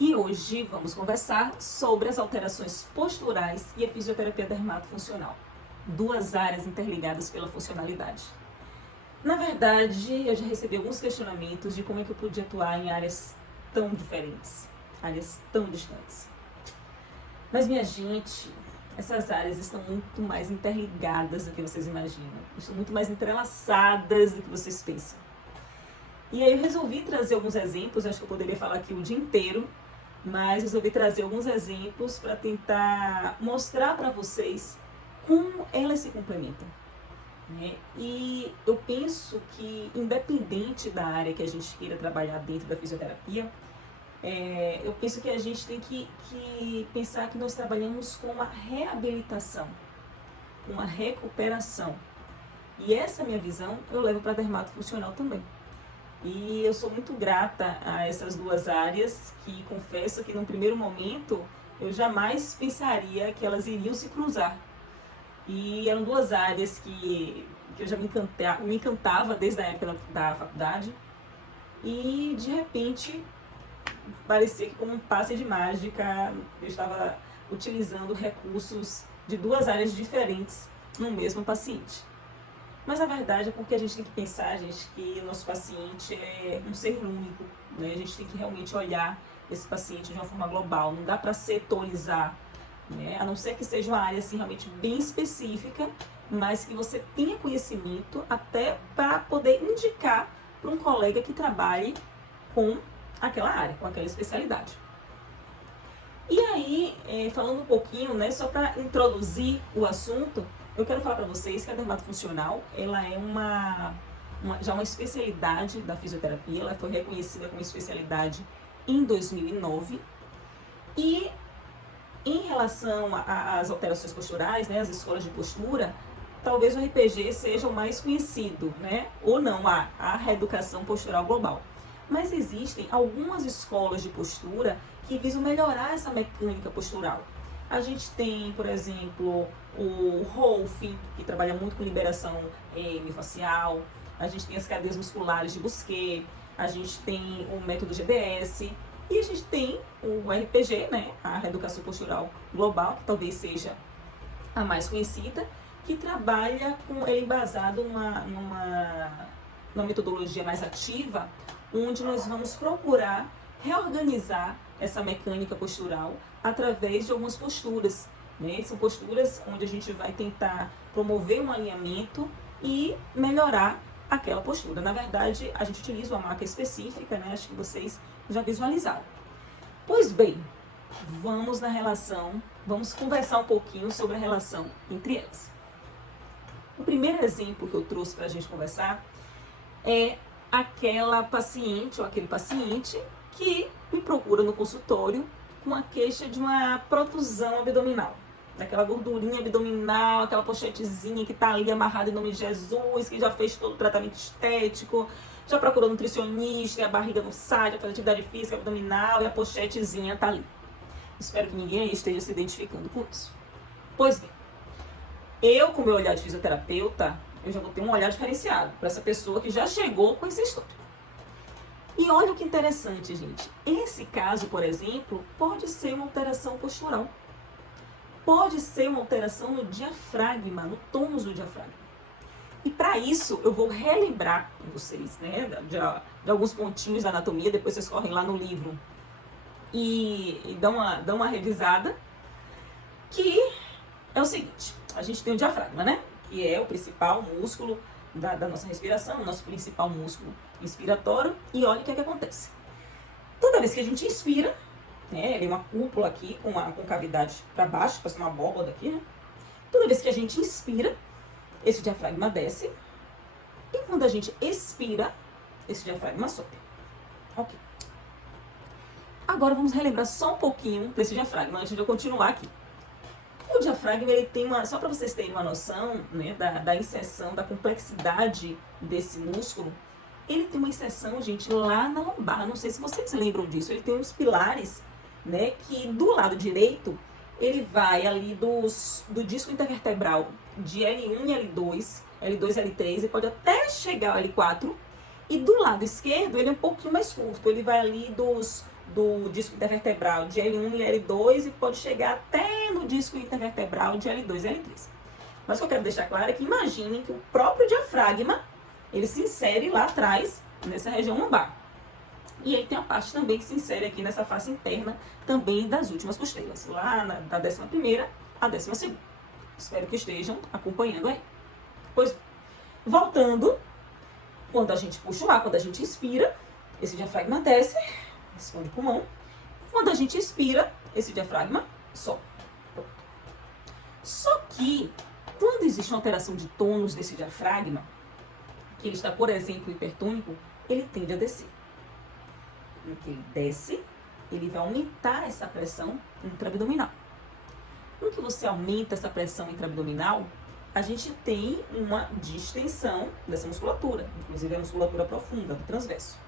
E hoje vamos conversar sobre as alterações posturais e a fisioterapia dermatofuncional, duas áreas interligadas pela funcionalidade. Na verdade, eu já recebi alguns questionamentos de como é que eu podia atuar em áreas tão diferentes, áreas tão distantes. Mas, minha gente, essas áreas estão muito mais interligadas do que vocês imaginam, estão muito mais entrelaçadas do que vocês pensam. E aí eu resolvi trazer alguns exemplos, acho que eu poderia falar aqui o dia inteiro, mas resolvi trazer alguns exemplos para tentar mostrar para vocês como elas se complementam. Né? E eu penso que, independente da área que a gente queira trabalhar dentro da fisioterapia, eu penso que a gente tem que pensar que nós trabalhamos com uma reabilitação, com uma recuperação. E essa minha visão eu levo para a dermatofuncional também. E eu sou muito grata a essas duas áreas que confesso que num primeiro momento eu jamais pensaria que elas iriam se cruzar. E eram duas áreas que eu já me encantava desde a época da faculdade. E de repente parecia que como um passe de mágica eu estava utilizando recursos de duas áreas diferentes no mesmo paciente. Mas a verdade é porque a gente tem que pensar, gente, que o nosso paciente é um ser único, né? A gente tem que realmente olhar esse paciente de uma forma global, não dá para setorizar, né? A não ser que seja uma área assim, realmente bem específica, mas que você tenha conhecimento até para poder indicar para um colega que trabalhe com aquela área, com aquela especialidade. E aí, falando um pouquinho, né, só para introduzir o assunto, eu quero falar para vocês que a dermatofuncional, ela é já uma especialidade da fisioterapia, ela foi reconhecida como especialidade em 2009. E em relação às alterações posturais, né, as escolas de postura, talvez o RPG seja o mais conhecido, né, ou não, a reeducação postural global. Mas existem algumas escolas de postura que visam melhorar essa mecânica postural. A gente tem, por exemplo, o Rolf, que trabalha muito com liberação miofascial. A gente tem as cadeias musculares de Busquet. A gente tem o método GDS. E a gente tem o RPG, né, a Reeducação Postural Global, que talvez seja a mais conhecida, que trabalha com ele embasado numa metodologia mais ativa, onde nós vamos procurar reorganizar essa mecânica postural através de algumas posturas. Né? São posturas onde a gente vai tentar promover um alinhamento e melhorar aquela postura. Na verdade, a gente utiliza uma marca específica, né? Acho que vocês já visualizaram. Pois bem, vamos conversar um pouquinho sobre a relação entre elas. O primeiro exemplo que eu trouxe para a gente conversar é aquela paciente ou aquele paciente que me procura no consultório com a queixa de uma protusão abdominal, daquela gordurinha abdominal, aquela pochetezinha que está ali amarrada em nome de Jesus, que já fez todo o tratamento estético, já procurou nutricionista, e a barriga não sai, já faz atividade física abdominal e a pochetezinha está ali. Espero que ninguém esteja se identificando com isso. Pois bem, eu, com o meu olhar de fisioterapeuta, eu já vou ter um olhar diferenciado para essa pessoa que já chegou com esse histórico. E olha que interessante, gente. Esse caso, por exemplo, pode ser uma alteração postural. Pode ser uma alteração no diafragma, no tônus do diafragma. E para isso, eu vou relembrar para vocês, né, de alguns pontinhos da anatomia, depois vocês correm lá no livro e dão uma revisada, que é o seguinte: a gente tem o diafragma, né? Que é o principal músculo da nossa respiração, o nosso principal músculo inspiratório. E olha o que acontece. Toda vez que a gente inspira, né, ele é uma cúpula aqui com cavidade para baixo, parece uma abóbora aqui, né? Toda vez que a gente inspira, esse diafragma desce. E quando a gente expira, esse diafragma sobe. Ok. Agora vamos relembrar só um pouquinho desse diafragma antes de eu continuar aqui. O diafragma, ele tem só para vocês terem uma noção, né, da inserção, da complexidade desse músculo, ele tem uma inserção, gente, lá na lombar. Não sei se vocês lembram disso. Ele tem uns pilares, né, que do lado direito, ele vai ali do disco intervertebral de L1 e L2, L2 e L3, e pode até chegar ao L4. E do lado esquerdo, ele é um pouquinho mais curto. Ele vai ali do disco intervertebral de L1 e L2 e pode chegar até no disco intervertebral de L2 e L3. Mas o que eu quero deixar claro é que imaginem que o próprio diafragma, ele se insere lá atrás, nessa região lombar. E ele tem a parte também que se insere aqui nessa face interna, também das últimas costelas, lá da 11ª à 12ª. Espero que estejam acompanhando aí. Pois, voltando, quando a gente puxa o ar, quando a gente inspira, esse diafragma desce, expande o pulmão. Quando a gente expira, esse diafragma sobe. Só que, quando existe uma alteração de tônus desse diafragma, que ele está, por exemplo, hipertônico, ele tende a descer. No que ele desce, ele vai aumentar essa pressão intraabdominal. No que você aumenta essa pressão intraabdominal, a gente tem uma distensão dessa musculatura, inclusive a musculatura profunda do transverso.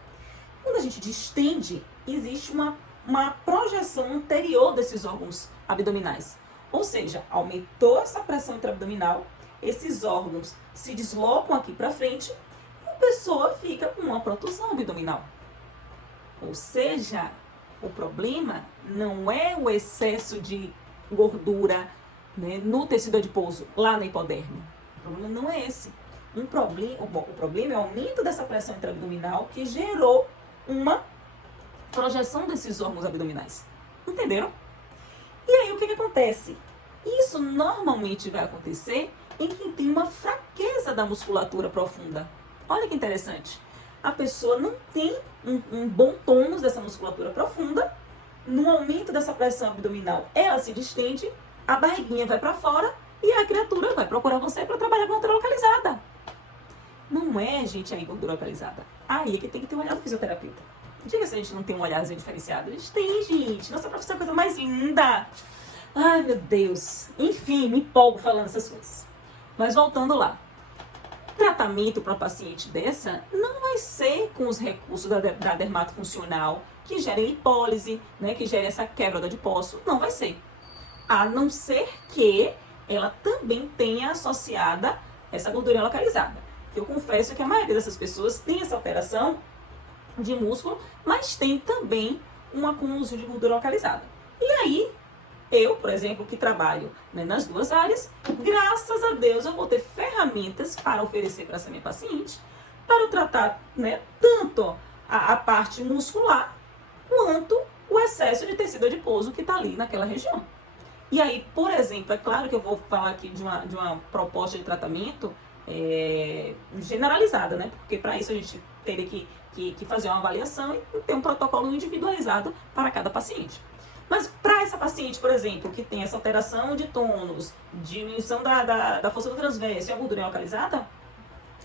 Quando a gente distende, existe uma projeção anterior desses órgãos abdominais. Ou seja, aumentou essa pressão intraabdominal, esses órgãos se deslocam aqui para frente e a pessoa fica com uma protusão abdominal. Ou seja, o problema não é o excesso de gordura, né, no tecido adiposo, lá na hipoderme. O problema não é esse. O problema é o aumento dessa pressão intraabdominal que gerou uma projeção desses órgãos abdominais. Entenderam? E aí o que acontece? Isso normalmente vai acontecer em quem tem uma fraqueza da musculatura profunda. Olha que interessante. A pessoa não tem um bom tônus dessa musculatura profunda. No aumento dessa pressão abdominal, ela se distende, a barriguinha vai para fora e a criatura vai procurar você para trabalhar com gordura localizada. Não é, gente, aí gordura localizada. Aí é que tem que ter um olhar do fisioterapeuta. Diga se a gente não tem um olharzinho diferenciado. A gente tem, gente. Nossa profissão é a coisa mais linda. Ai, meu Deus. Enfim, me empolgo falando essas coisas. Mas voltando lá. O tratamento para uma paciente dessa não vai ser com os recursos da dermatofuncional que gerem lipólise, né, que gerem essa quebra do adipócito. Não vai ser. A não ser que ela também tenha associada essa gordura localizada. Eu confesso que a maioria dessas pessoas tem essa alteração de músculo, mas tem também um acúmulo de gordura localizada. E aí, eu, por exemplo, que trabalho, né, nas duas áreas, graças a Deus eu vou ter ferramentas para oferecer para essa minha paciente, para eu tratar, né, tanto a parte muscular, quanto o excesso de tecido adiposo que está ali naquela região. E aí, por exemplo, é claro que eu vou falar aqui de uma proposta de tratamento generalizada, né? Porque para isso a gente teria que fazer uma avaliação e ter um protocolo individualizado para cada paciente. Mas para essa paciente, por exemplo, que tem essa alteração de tônus, diminuição da força do transverso e a gordura localizada,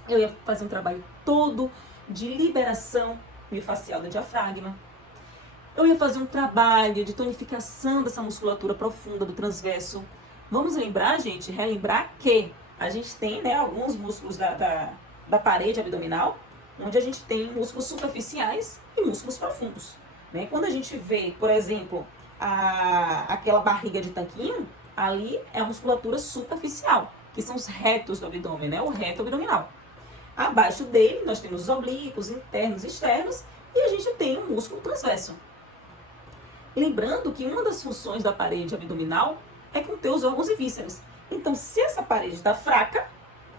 eu ia fazer um trabalho todo de liberação miofascial do diafragma. Eu ia fazer um trabalho de tonificação dessa musculatura profunda do transverso. Vamos lembrar, gente, relembrar que a gente tem, né, alguns músculos da parede abdominal, onde a gente tem músculos superficiais e músculos profundos. Né? Quando a gente vê, por exemplo, aquela barriga de tanquinho, ali é a musculatura superficial, que são os retos do abdômen, né? O reto abdominal. Abaixo dele, nós temos os oblíquos, internos e externos, e a gente tem o músculo transverso. Lembrando que uma das funções da parede abdominal é conter os órgãos e vísceras. Então, se essa parede está fraca,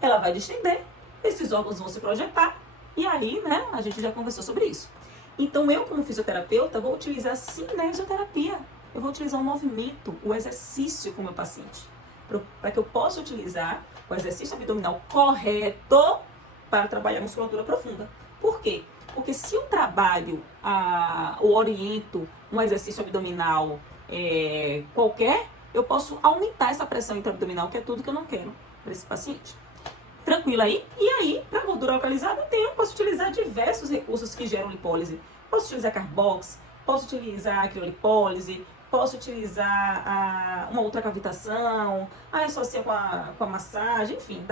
ela vai distender, esses órgãos vão se projetar, e aí, né, a gente já conversou sobre isso. Então, eu, como fisioterapeuta, vou utilizar sim na fisioterapia. Eu vou utilizar o movimento, o exercício com o meu paciente, para que eu possa utilizar o exercício abdominal correto para trabalhar a musculatura profunda. Por quê? Porque se eu trabalho, ou oriento um exercício abdominal qualquer, eu posso aumentar essa pressão intraabdominal, que é tudo que eu não quero para esse paciente. Tranquilo aí? E aí, para gordura localizada, eu posso utilizar diversos recursos que geram lipólise. Posso utilizar carbox, posso utilizar criolipólise, posso utilizar uma ultracavitação, associar com a massagem, enfim,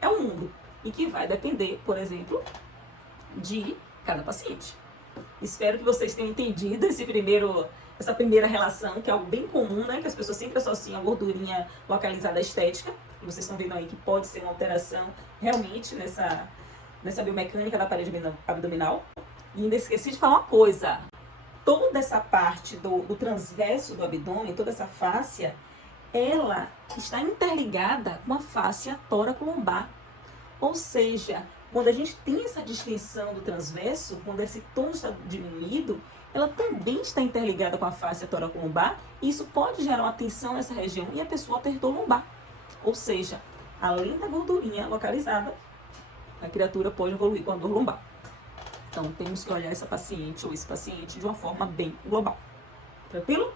é um mundo. E que vai depender, por exemplo, de cada paciente. Espero que vocês tenham entendido essa primeira relação, que é algo bem comum, né? Que as pessoas sempre associam a gordurinha localizada à estética. E vocês estão vendo aí que pode ser uma alteração realmente nessa biomecânica da parede abdominal. E ainda esqueci de falar uma coisa. toda essa parte do transverso do abdômen, toda essa fáscia, ela está interligada com a fáscia tóraco-lombar. Ou seja, quando a gente tem essa distensão do transverso, quando esse tom está diminuído, ela também está interligada com a fáscia tóraco-lombar, e isso pode gerar uma tensão nessa região e a pessoa ter dor lombar. Ou seja, além da gordurinha localizada, a criatura pode evoluir com a dor lombar. Então, temos que olhar essa paciente ou esse paciente de uma forma bem global. Tranquilo?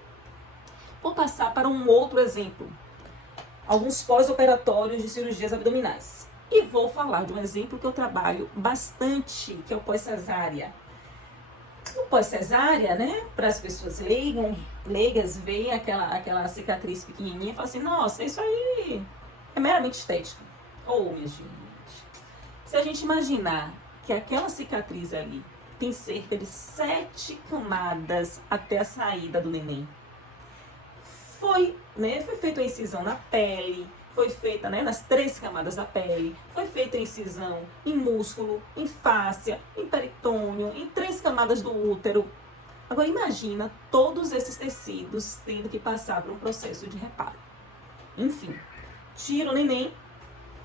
Vou passar para um outro exemplo. Alguns pós-operatórios de cirurgias abdominais. E vou falar de um exemplo que eu trabalho bastante, que é o pós-cesárea. O pós-cesárea, né, para as pessoas leigas, veem aquela cicatriz pequenininha e falam assim, nossa, isso aí é meramente estético. Oh, minha gente. Se a gente imaginar que aquela cicatriz ali tem cerca de 7 camadas até a saída do neném. Foi feita a incisão na pele, foi feita, nas 3 camadas da pele, foi feita a incisão em músculo, em fáscia, em peritônio, em 3 camadas do útero. Agora imagina todos esses tecidos tendo que passar por um processo de reparo. Enfim, tira o neném,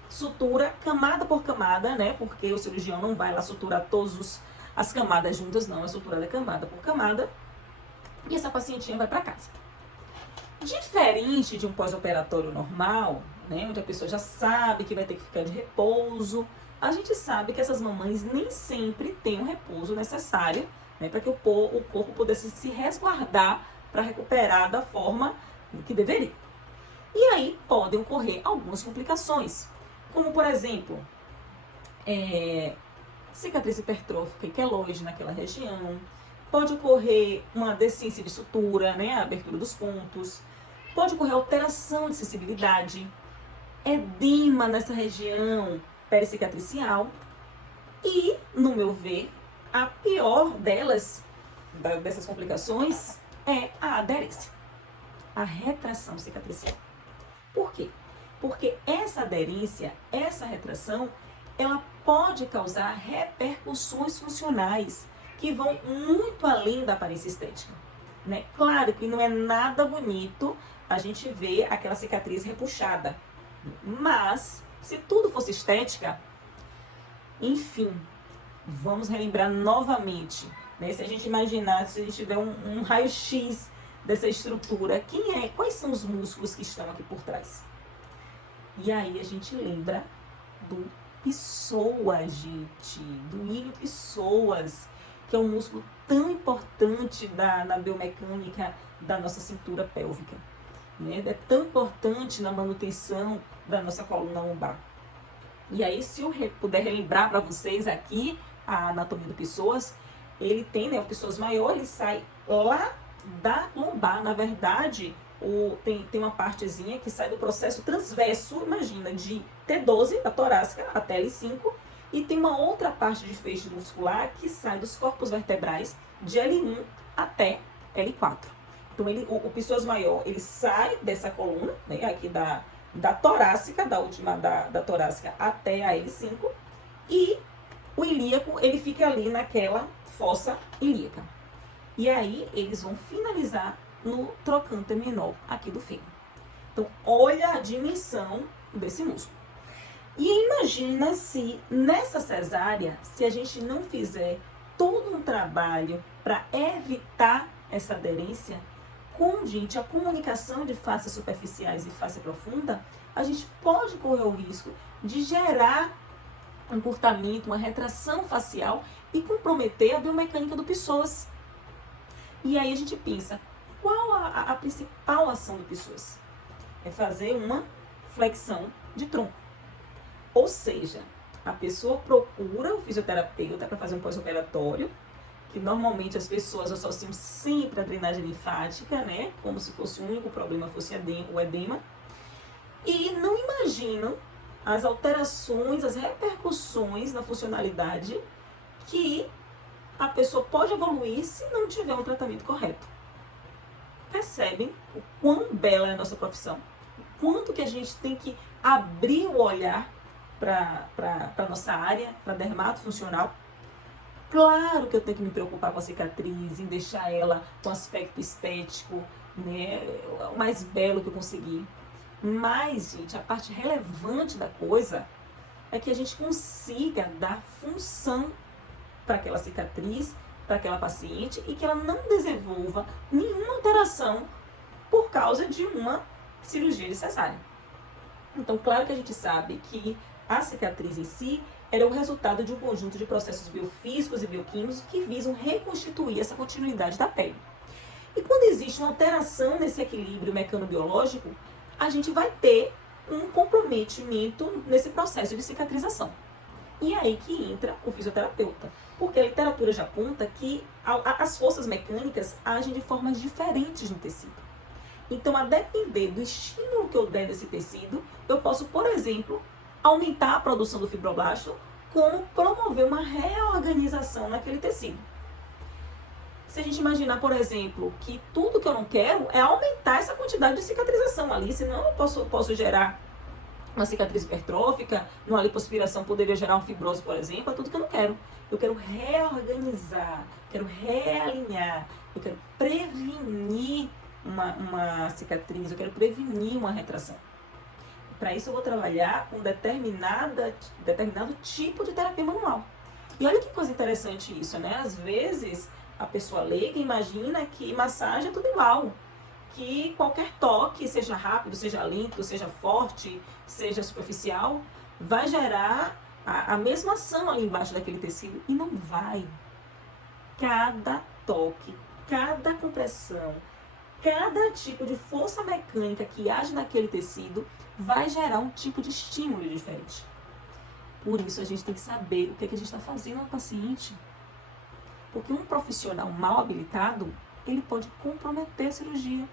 sutura camada por camada, porque o cirurgião não vai lá suturar todas as camadas juntas, não, é suturada camada por camada, e essa pacientinha vai para casa. Diferente de um pós-operatório normal, onde a pessoa já sabe que vai ter que ficar de repouso, a gente sabe que essas mamães nem sempre têm o repouso necessário, para que o corpo pudesse se resguardar para recuperar da forma que deveria. E aí podem ocorrer algumas complicações, como por exemplo, cicatriz hipertrófica e queloide naquela região, pode ocorrer uma descência de sutura, a abertura dos pontos, pode ocorrer alteração de sensibilidade, edema nessa região pericicatricial e, no meu ver, a pior dessas complicações é a aderência, a retração cicatricial. Por quê? Porque essa aderência, essa retração, ela pode causar repercussões funcionais que vão muito além da aparência estética. Claro que não é nada bonito a gente ver aquela cicatriz repuxada, mas se tudo fosse estética, enfim, vamos relembrar novamente, se a gente imaginar, se a gente tiver um raio-x dessa estrutura, quais são os músculos que estão aqui por trás? E aí a gente lembra do psoas, gente, do ilho psoas, que é um músculo tão importante na biomecânica da nossa cintura pélvica. É tão importante na manutenção da nossa coluna lombar. E aí, se eu puder relembrar para vocês aqui a anatomia do psoas, ele tem, o psoas maior, ele sai lá da lombar. Na verdade, tem uma partezinha que sai do processo transverso, imagina, de T12, da torácica, até L5, e tem uma outra parte de feixe muscular que sai dos corpos vertebrais de L1 até L4. Então, o psoas maior, ele sai dessa coluna, aqui da torácica, da última da torácica até a L5, e o ilíaco, ele fica ali naquela fossa ilíaca. E aí, eles vão finalizar no trocânter menor aqui do fêmur. Então, olha a dimensão desse músculo. E imagina se nessa cesárea, se a gente não fizer todo um trabalho para evitar essa aderência, gente, a comunicação de faces superficiais e face profunda, a gente pode correr o risco de gerar um encurtamento, uma retração facial e comprometer a biomecânica do psoas. E aí a gente pensa, qual a principal ação do psoas? É fazer uma flexão de tronco. Ou seja, a pessoa procura o fisioterapeuta para fazer um pós-operatório, que normalmente as pessoas associam sempre a drenagem linfática, como se fosse o único problema fosse o edema, e não imaginam as alterações, as repercussões na funcionalidade que a pessoa pode evoluir se não tiver um tratamento correto. Percebem o quão bela é a nossa profissão? O quanto que a gente tem que abrir o olhar para a nossa área, para dermato funcional. Claro que eu tenho que me preocupar com a cicatriz, em deixar ela com aspecto estético, né, o mais belo que eu conseguir. Mas, gente, a parte relevante da coisa é que a gente consiga dar função para aquela cicatriz, para aquela paciente, e que ela não desenvolva nenhuma alteração por causa de uma cirurgia de cesárea. Então, claro que a gente sabe que a cicatriz em si é o resultado de um conjunto de processos biofísicos e bioquímicos que visam reconstituir essa continuidade da pele. E quando existe uma alteração nesse equilíbrio mecanobiológico, a gente vai ter um comprometimento nesse processo de cicatrização. E é aí que entra o fisioterapeuta, porque a literatura já aponta que as forças mecânicas agem de formas diferentes no tecido. Então, a depender do estímulo que eu der nesse tecido, eu posso, por exemplo, aumentar a produção do fibroblasto, como promover uma reorganização naquele tecido. Se a gente imaginar, por exemplo, que tudo que eu não quero é aumentar essa quantidade de cicatrização ali, senão eu posso gerar uma cicatriz hipertrófica, numa lipoaspiração poderia gerar uma fibrose, por exemplo, é tudo que eu não quero. Eu quero reorganizar, quero realinhar, eu quero prevenir uma cicatriz, eu quero prevenir uma retração. Para isso eu vou trabalhar com determinado tipo de terapia manual. E olha que coisa interessante isso, né? Às vezes a pessoa leiga imagina que massagem é tudo igual, que qualquer toque, seja rápido, seja lento, seja forte, seja superficial, vai gerar a mesma ação ali embaixo daquele tecido, e não vai. Cada toque, cada compressão, cada tipo de força mecânica que age naquele tecido vai gerar um tipo de estímulo diferente. Por isso a gente tem que saber o que a gente está fazendo no paciente. Porque um profissional mal habilitado, ele pode comprometer a cirurgia.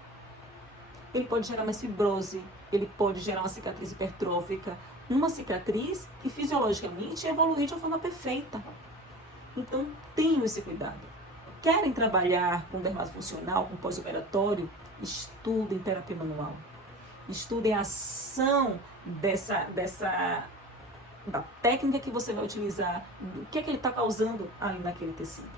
Ele pode gerar mais fibrose, ele pode gerar uma cicatriz hipertrófica, uma cicatriz que fisiologicamente evoluiu de uma forma perfeita. Então, tenham esse cuidado. Querem trabalhar com dermatofuncional, com pós-operatório? Estudem terapia manual. Estudem a ação da técnica que você vai utilizar, o que é que ele está causando ali naquele tecido.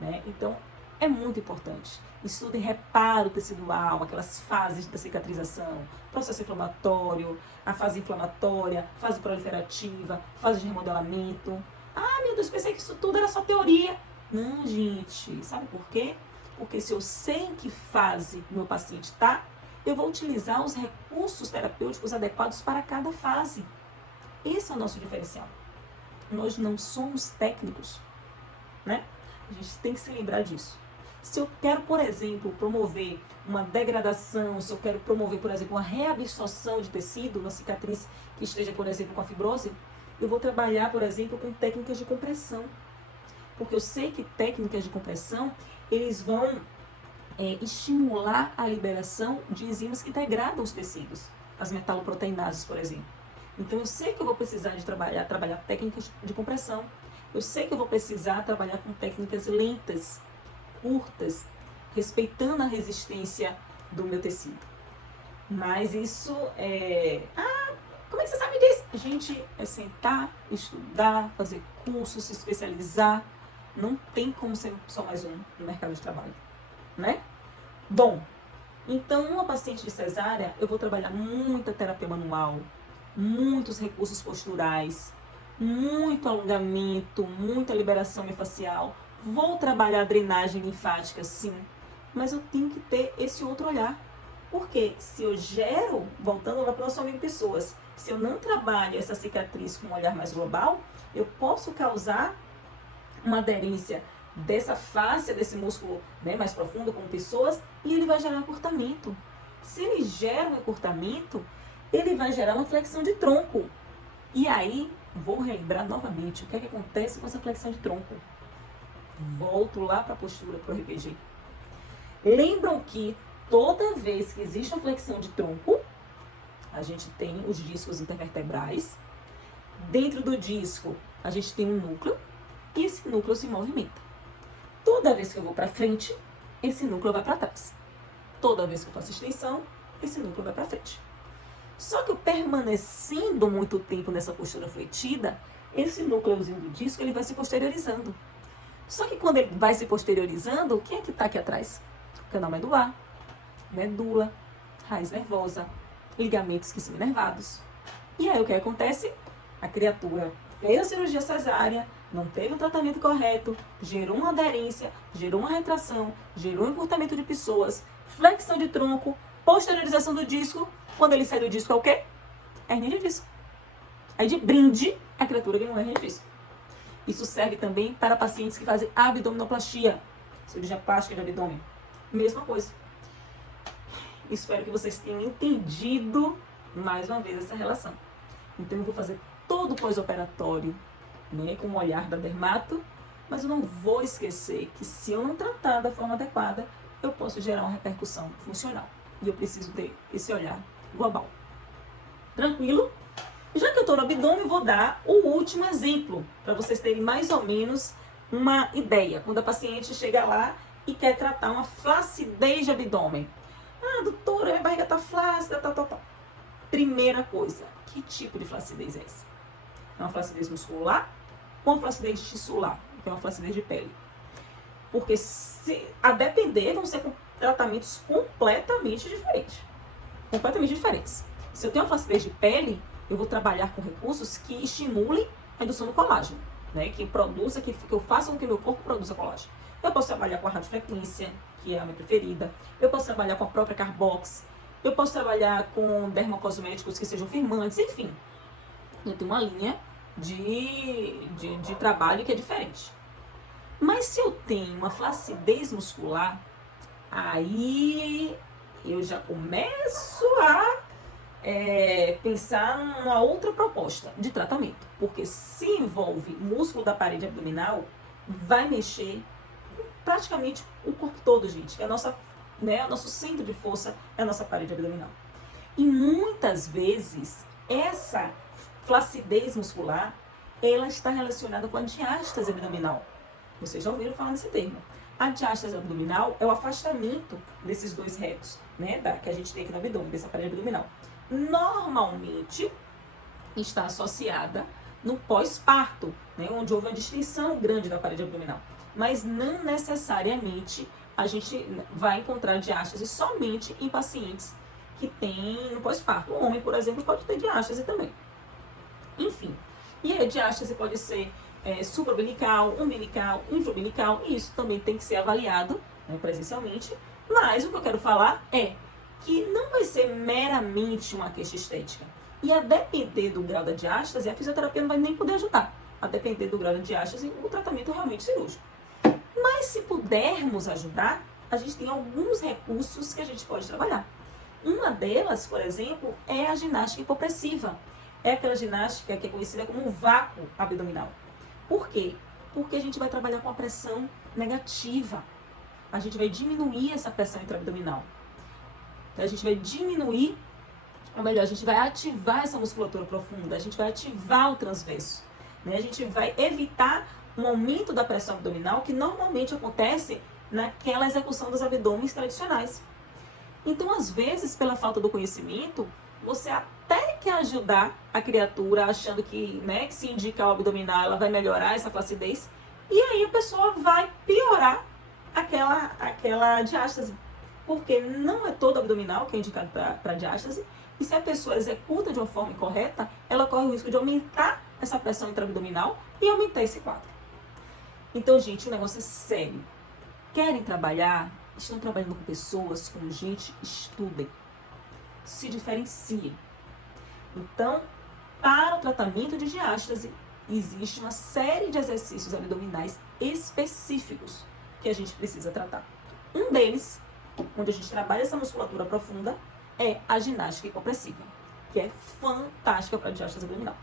Né? Então, é muito importante. Estudem reparo tecidual, aquelas fases da cicatrização, processo inflamatório, a fase inflamatória, fase proliferativa, fase de remodelamento. Ah, meu Deus, pensei que isso tudo era só teoria. Não, gente, sabe por quê? Porque se eu sei em que fase o meu paciente está, eu vou utilizar os recursos terapêuticos adequados para cada fase. Esse é o nosso diferencial. Nós não somos técnicos, né? A gente tem que se lembrar disso. Se eu quero, por exemplo, promover uma degradação, se eu quero promover, por exemplo, uma reabsorção de tecido, uma cicatriz que esteja, por exemplo, com a fibrose, eu vou trabalhar, por exemplo, com técnicas de compressão. Porque eu sei que técnicas de compressão, eles vão estimular a liberação de enzimas que degradam os tecidos, as metaloproteinases, por exemplo. Então, eu sei que eu vou precisar de trabalhar técnicas de compressão. Eu sei que eu vou precisar trabalhar com técnicas lentas, curtas, respeitando a resistência do meu tecido. Mas isso como é que você sabe disso? A gente é sentar, estudar, fazer cursos, se especializar. Não tem como ser só mais um no mercado de trabalho, né? Bom, então uma paciente de cesárea, eu vou trabalhar muita terapia manual, muitos recursos posturais, muito alongamento, muita liberação miofascial. Vou trabalhar drenagem linfática, sim, mas eu tenho que ter esse outro olhar. Porque se eu gero, voltando lá para o nosso amigo pessoas, se eu não trabalho essa cicatriz com um olhar mais global, eu posso causar uma aderência dessa face, desse músculo, né, mais profundo, como pessoas, e ele vai gerar um encurtamento. Se ele gera um encurtamento, ele vai gerar uma flexão de tronco. E aí, vou relembrar novamente o que é que acontece com essa flexão de tronco. Volto lá para a postura, para o RPG. Lembram que toda vez que existe uma flexão de tronco, a gente tem os discos intervertebrais. Dentro do disco, a gente tem um núcleo, e esse núcleo se movimenta. Toda vez que eu vou para frente, esse núcleo vai para trás. Toda vez que eu faço extensão, esse núcleo vai para frente. Só que eu permanecendo muito tempo nessa postura fletida, esse núcleozinho do disco ele vai se posteriorizando. Só que quando ele vai se posteriorizando, quem é que está aqui atrás? Canal medular, medula, raiz nervosa, ligamentos que são inervados. E aí o que acontece? A criatura fez a cirurgia cesárea, não teve um tratamento correto, gerou uma aderência, gerou uma retração, gerou um encurtamento de pessoas, flexão de tronco, posteriorização do disco. Quando ele sai do disco é o quê? Hernia de disco. Aí de brinde, a criatura ganhou hernia de disco. Isso serve também para pacientes que fazem abdominoplastia, cirurgia plástica de abdômen. Mesma coisa. Espero que vocês tenham entendido mais uma vez essa relação. Então eu vou fazer todo o pós-operatório, né, com o olhar da dermato, mas eu não vou esquecer que se eu não tratar da forma adequada, eu posso gerar uma repercussão funcional. E eu preciso ter esse olhar global. Tranquilo? Já que eu estou no abdômen, vou dar o último exemplo, para vocês terem mais ou menos uma ideia. Quando a paciente chega lá e quer tratar uma flacidez de abdômen. Ah, doutora, minha barriga está flácida, tal. Primeira coisa, que tipo de flacidez é essa? É uma flacidez muscular ou uma flacidez tissular, que é uma flacidez de pele? Porque a depender vão ser tratamentos completamente diferentes. Completamente diferentes. Se eu tenho uma flacidez de pele, eu vou trabalhar com recursos que estimulem a indução do colágeno, né? Que eu faça com que meu corpo produza colágeno. Eu posso trabalhar com a radiofrequência, que é a minha preferida. Eu posso trabalhar com a própria Carbox. Eu posso trabalhar com dermocosméticos que sejam firmantes, enfim. Eu tenho uma linha de trabalho que é diferente. Mas se eu tenho uma flacidez muscular, aí eu já começo a pensar numa outra proposta de tratamento. Porque se envolve músculo da parede abdominal, vai mexer praticamente o corpo todo, gente. É o nosso centro de força, é a nossa parede abdominal. E muitas vezes, essa flacidez muscular, ela está relacionada com a diástase abdominal. Vocês já ouviram falar nesse termo. A diástase abdominal é o afastamento desses dois retos, né, que a gente tem aqui no abdômen, dessa parede abdominal. Normalmente está associada no pós-parto, né, onde houve uma distensão grande da parede abdominal. Mas não necessariamente a gente vai encontrar diástase somente em pacientes que têm no pós-parto. O homem, por exemplo, pode ter diástase também. Enfim, e a diástase pode ser supraumbilical, umbilical, infraumbilical, e isso também tem que ser avaliado, né, presencialmente. Mas o que eu quero falar é que não vai ser meramente uma queixa estética. E a depender do grau da diástase, a fisioterapia não vai nem poder ajudar. A depender do grau da diástase, o tratamento é realmente cirúrgico. Mas se pudermos ajudar, a gente tem alguns recursos que a gente pode trabalhar. Uma delas, por exemplo, é a ginástica hipopressiva. É aquela ginástica que é conhecida como vácuo abdominal. Por quê? Porque a gente vai trabalhar com a pressão negativa. A gente vai diminuir essa pressão intraabdominal. A gente vai diminuir, ou melhor, a gente vai ativar essa musculatura profunda, a gente vai ativar o transverso, né? A gente vai evitar um aumento da pressão abdominal que normalmente acontece naquela execução dos abdômenes tradicionais. Então, às vezes, pela falta do conhecimento, você até quer ajudar a criatura achando que, né, que se indicar o abdominal, ela vai melhorar essa flacidez, e aí a pessoa vai piorar aquela diástase. Porque não é todo abdominal que é indicado para diástase, e se a pessoa executa de uma forma incorreta, ela corre o risco de aumentar essa pressão intraabdominal e aumentar esse quadro. Então, gente, o negócio é sério. Querem trabalhar? Estão trabalhando com pessoas, com gente, estudem. Se diferenciem. Então, para o tratamento de diástase, existe uma série de exercícios abdominais específicos que a gente precisa tratar. Um deles, onde a gente trabalha essa musculatura profunda, é a ginástica hipopressiva, que é fantástica para a diástase abdominal.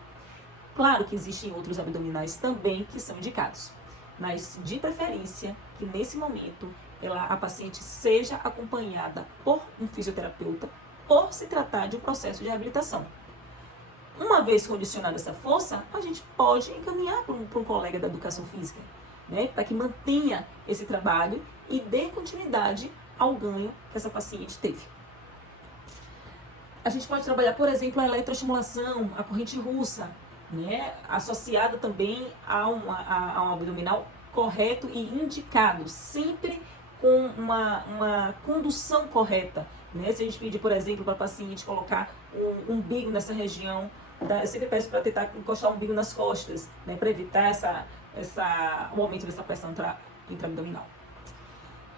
Claro que existem outros abdominais também que são indicados, mas de preferência que nesse momento a paciente seja acompanhada por um fisioterapeuta por se tratar de um processo de reabilitação. Uma vez condicionada essa força, a gente pode encaminhar para um colega da educação física, né, para que mantenha esse trabalho e dê continuidade ao ganho que essa paciente teve. A gente pode trabalhar, por exemplo, a eletroestimulação, a corrente russa, né, associada também a um abdominal correto e indicado, sempre com uma condução correta, né? Se a gente pedir, por exemplo, para a paciente colocar um umbigo nessa região, eu sempre peço para tentar encostar o umbigo nas costas, né? Para evitar o aumento dessa pressão intra-abdominal.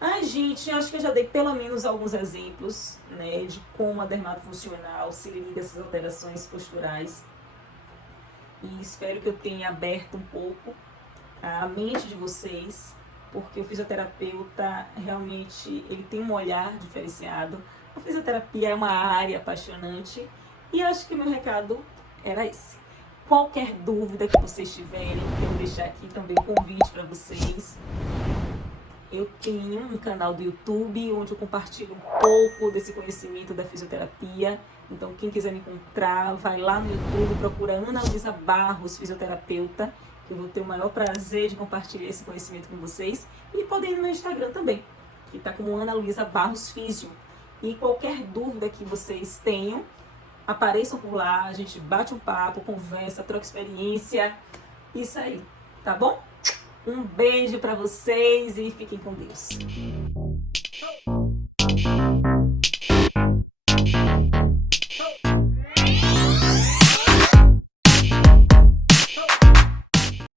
Ai, gente, acho que eu já dei pelo menos alguns exemplos, né, de como a dermatofuncional se liga a essas alterações posturais. E espero que eu tenha aberto um pouco a mente de vocês, porque o fisioterapeuta realmente ele tem um olhar diferenciado. A fisioterapia é uma área apaixonante e acho que o meu recado era esse. Qualquer dúvida que vocês tiverem, eu vou deixar aqui também um convite para vocês. Eu tenho um canal do YouTube onde eu compartilho um pouco desse conhecimento da fisioterapia. Então, quem quiser me encontrar, vai lá no YouTube, procura Ana Luísa Barros, fisioterapeuta, que eu vou ter o maior prazer de compartilhar esse conhecimento com vocês. E podem ir no meu Instagram também, que está como Ana Luísa Barros Físio. E qualquer dúvida que vocês tenham, apareçam por lá, a gente bate um papo, conversa, troca experiência. Isso aí, tá bom? Um beijo para vocês e fiquem com Deus.